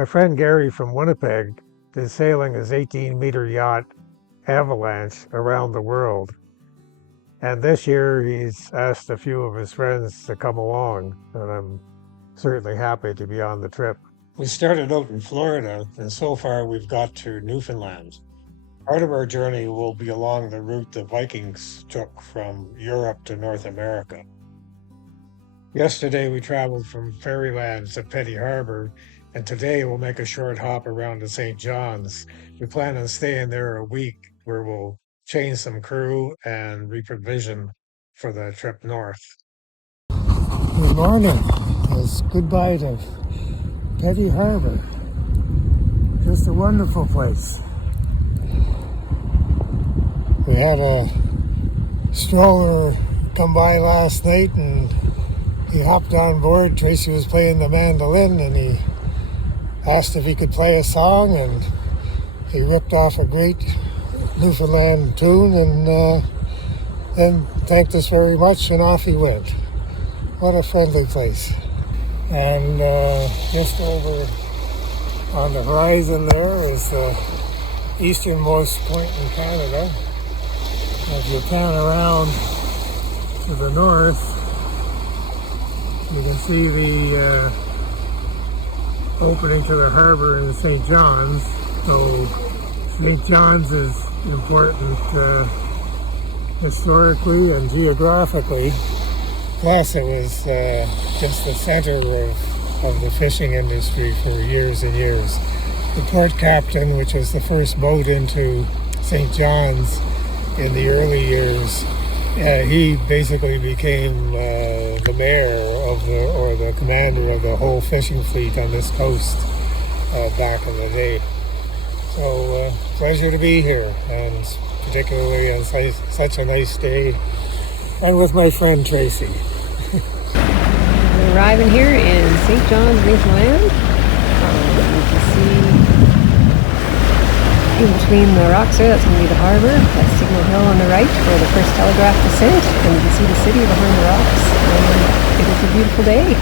My friend Gary from Winnipeg is sailing his 18-meter yacht Avalanche around the world. And this year he's asked a few of his friends to come along, and I'm certainly happy to be on the trip. We started out in Florida, and so far we've got to Newfoundland. Part of our journey will be along the route the Vikings took from Europe to North America. Yesterday we traveled from Ferrylands to Petty Harbor, and today we'll make a short hop around to St. John's. We plan on staying there a week, where we'll change some crew and reprovision for the trip north. Good morning. It's goodbye to Petty Harbor. Just a wonderful place. We had a stroller come by last night and he hopped on board. Tracy was playing the mandolin and he asked if he could play a song, and he ripped off a great Newfoundland tune and then thanked us very much, and off he went. What a friendly place. And just over on the horizon there is the easternmost point in Canada. If you pan around to the north, you can see the opening to the harbor in St. John's. So St. John's is important historically and geographically. Plus it was just the center of the fishing industry for years and years. The port captain, which was the first boat into St. John's in the early years, he basically became the mayor of the commander of the whole fishing fleet on this coast back in the day. So pleasure to be here, and particularly on such a nice day, and with my friend Tracy. We're arriving here in St. John's, Newfoundland. You can see in between the rocks there, that's going to be the harbor. That's Signal Hill on the right for the first telegraph descent, and you can see the city behind the rocks. And it is a beautiful day.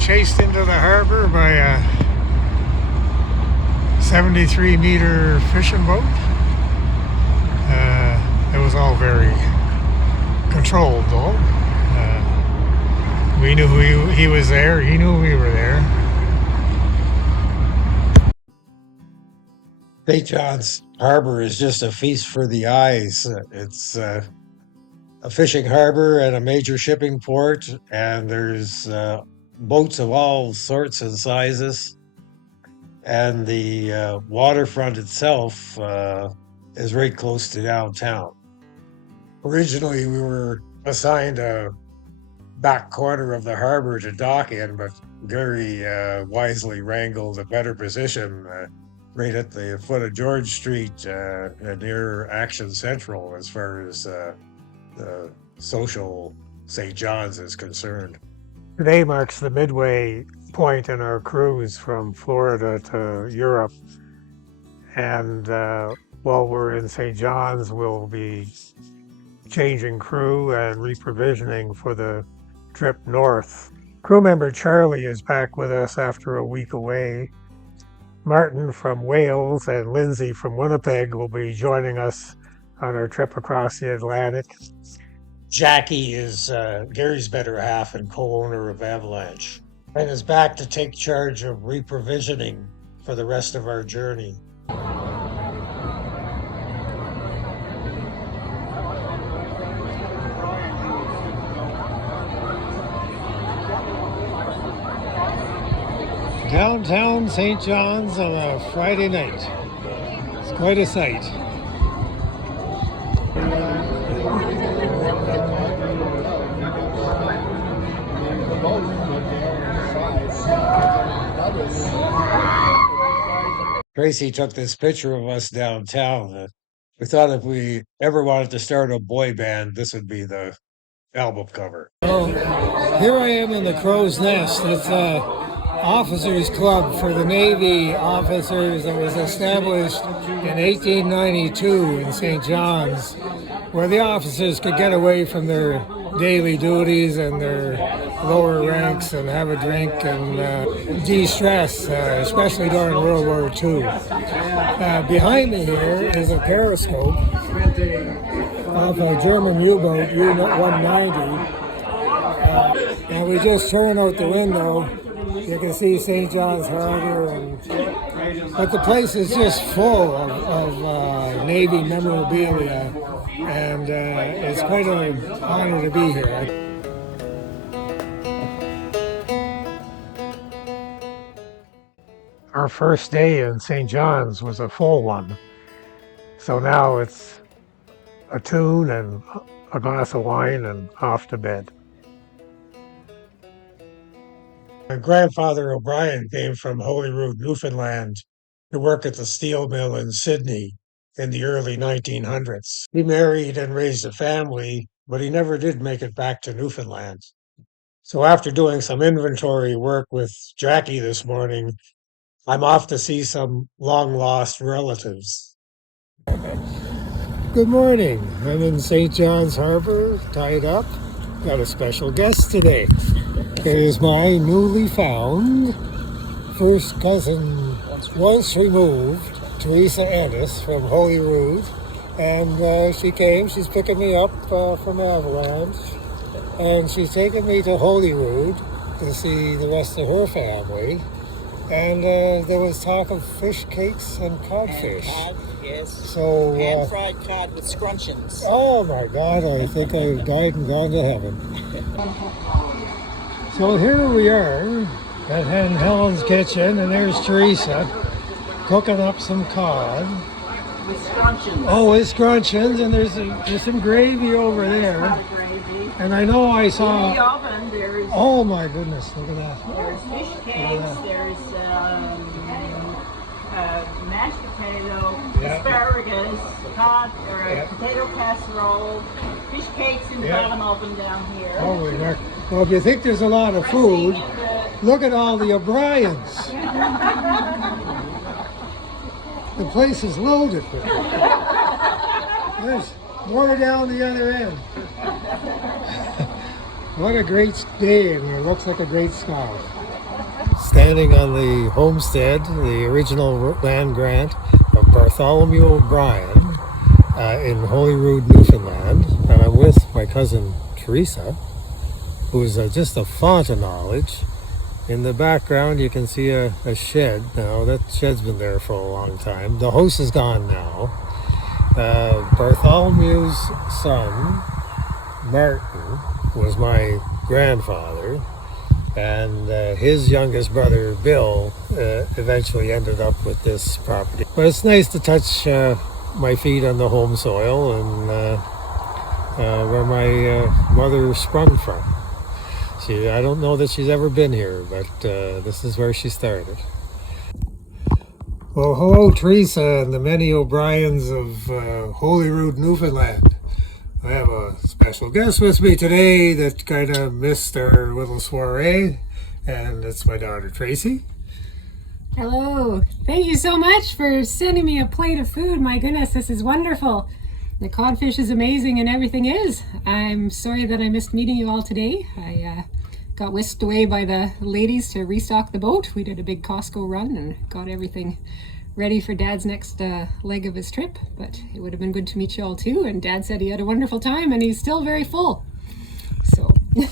Chased into the harbor by a 73-meter fishing boat. It was all very controlled, though. We knew he was there. He knew we were there. St. John's Harbor is just a feast for the eyes. It's a fishing harbor and a major shipping port, and there's boats of all sorts and sizes, and the waterfront itself is right close to downtown. Originally, we were assigned a back corner of the harbor to dock in, but Gary wisely wrangled a better position right at the foot of George Street near Action Central, as far as the social St. John's is concerned. Today marks the midway point in our cruise from Florida to Europe, and while we're in St. John's, we'll be changing crew and reprovisioning for the trip north. Crew member Charlie is back with us after a week away. Martin from Wales and Lindsay from Winnipeg will be joining us on our trip across the Atlantic. Jackie is Gary's better half and co-owner of Avalanche, and is back to take charge of reprovisioning for the rest of our journey. Downtown St. John's on a Friday night. It's quite a sight. Tracy took this picture of us downtown. We thought if we ever wanted to start a boy band, this would be the album cover. Oh, here I am in the Crow's Nest. It's officers club for the Navy officers that was established in 1892 in St. John's, where the officers could get away from their daily duties and their lower ranks and have a drink and de-stress, especially during World War II. Behind me here is a periscope of a German U-boat, U-190, and we just turn out the window. You can see St. John's Harbor, but the place is just full of Navy memorabilia, and it's quite an honor to be here. Our first day in St. John's was a full one, so now it's a tune and a glass of wine and off to bed. My grandfather O'Brien came from Holyrood, Newfoundland to work at the steel mill in Sydney in the early 1900s. He married and raised a family, but he never did make it back to Newfoundland. So after doing some inventory work with Jackie this morning, I'm off to see some long-lost relatives. Good morning. I'm in St. John's Harbor, tied up. Got a special guest today. It is my newly found first cousin, once removed, Teresa Ennis from Holyrood. And she came, she's picking me up from Avalanche. And she's taking me to Holyrood to see the rest of her family. And there was talk of fish cakes and codfish. And cod, yes. So, and fried cod with scrunchions. Oh my God, I think I've died and gone to heaven. So here we are at Helen's kitchen, and there's Teresa cooking up some cod. With scrunchions. Oh, with scrunchions, and there's some gravy over there. And I know I saw... In the oven, there's... Oh my goodness, look at that. There's fish cakes, there's mashed potato, asparagus, cod, or potato casserole, fish cakes in the bottom oven down here. Holy heck. Well, if you think there's a lot of food, look at all the O'Briens. The place is loaded with it. There's more down the other end. What a great day, and it looks like a great sky. Standing on the homestead, the original land grant of Bartholomew O'Brien in Holyrood, Newfoundland, and I'm with my cousin Teresa, who's just a font of knowledge. In the background you can see a shed. Now that shed's been there for a long time. The house is gone now. Bartholomew's son, Martin, was my grandfather, and his youngest brother, Bill, eventually ended up with this property. But it's nice to touch my feet on the home soil and where my mother sprung from. I don't know that she's ever been here, but this is where she started. Well, hello, Teresa and the many O'Briens of Holyrood, Newfoundland. I have a special guest with me today that kind of missed our little soiree, and it's my daughter, Tracy. Hello. Thank you so much for sending me a plate of food. My goodness, this is wonderful. The codfish is amazing and everything is. I'm sorry that I missed meeting you all today. I got whisked away by the ladies to restock the boat. We did a big Costco run and got everything ready for Dad's next leg of his trip, but it would have been good to meet you all too. And Dad said he had a wonderful time and he's still very full. So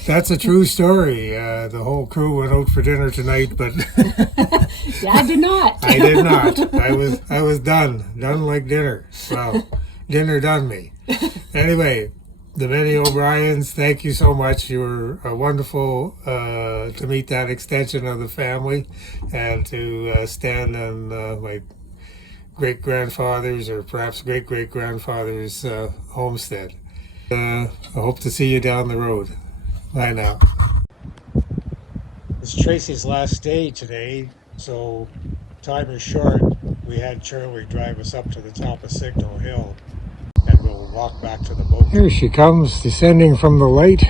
that's a true story. The whole crew went out for dinner tonight, but Dad did not. I did not. I was done like dinner. Well, dinner done me. Anyway, the many O'Briens, thank you so much. You were wonderful to meet that extension of the family and to stand on my great-grandfather's or perhaps great-great-grandfather's homestead. I hope to see you down the road. Bye now. It's Tracy's last day today, so time is short. We had Charlie drive us up to the top of Signal Hill, and we'll walk back to the boat. Here she comes, descending from the light.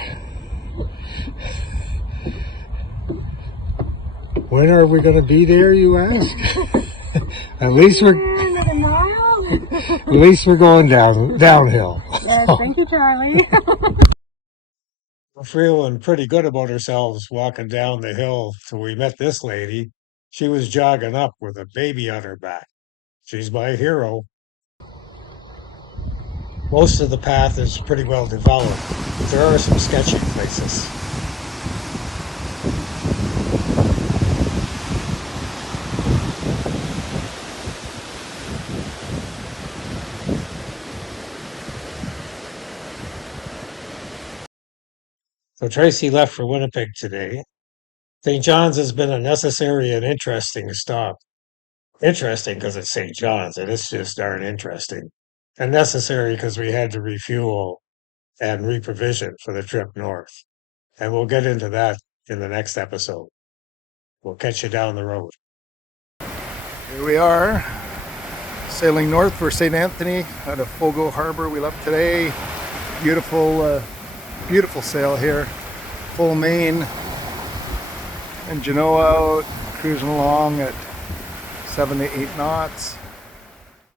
When are we going to be there, you ask? At least we're Another mile? at least we're going downhill. Yes, thank you, Charlie. We're feeling pretty good about ourselves walking down the hill till we met this lady. She was jogging up with a baby on her back. She's my hero. Most of the path is pretty well developed, but there are some sketchy places. So Tracy left for Winnipeg today. St. John's has been a necessary and interesting stop. Interesting because it's St. John's, and it's just darn interesting. And necessary because we had to refuel and reprovision for the trip north. And we'll get into that in the next episode. We'll catch you down the road. Here we are, sailing north for St. Anthony out of Fogo Harbor. We left today. Beautiful, beautiful sail here. Full main. And Genoa out, cruising along at 7 to 8 knots.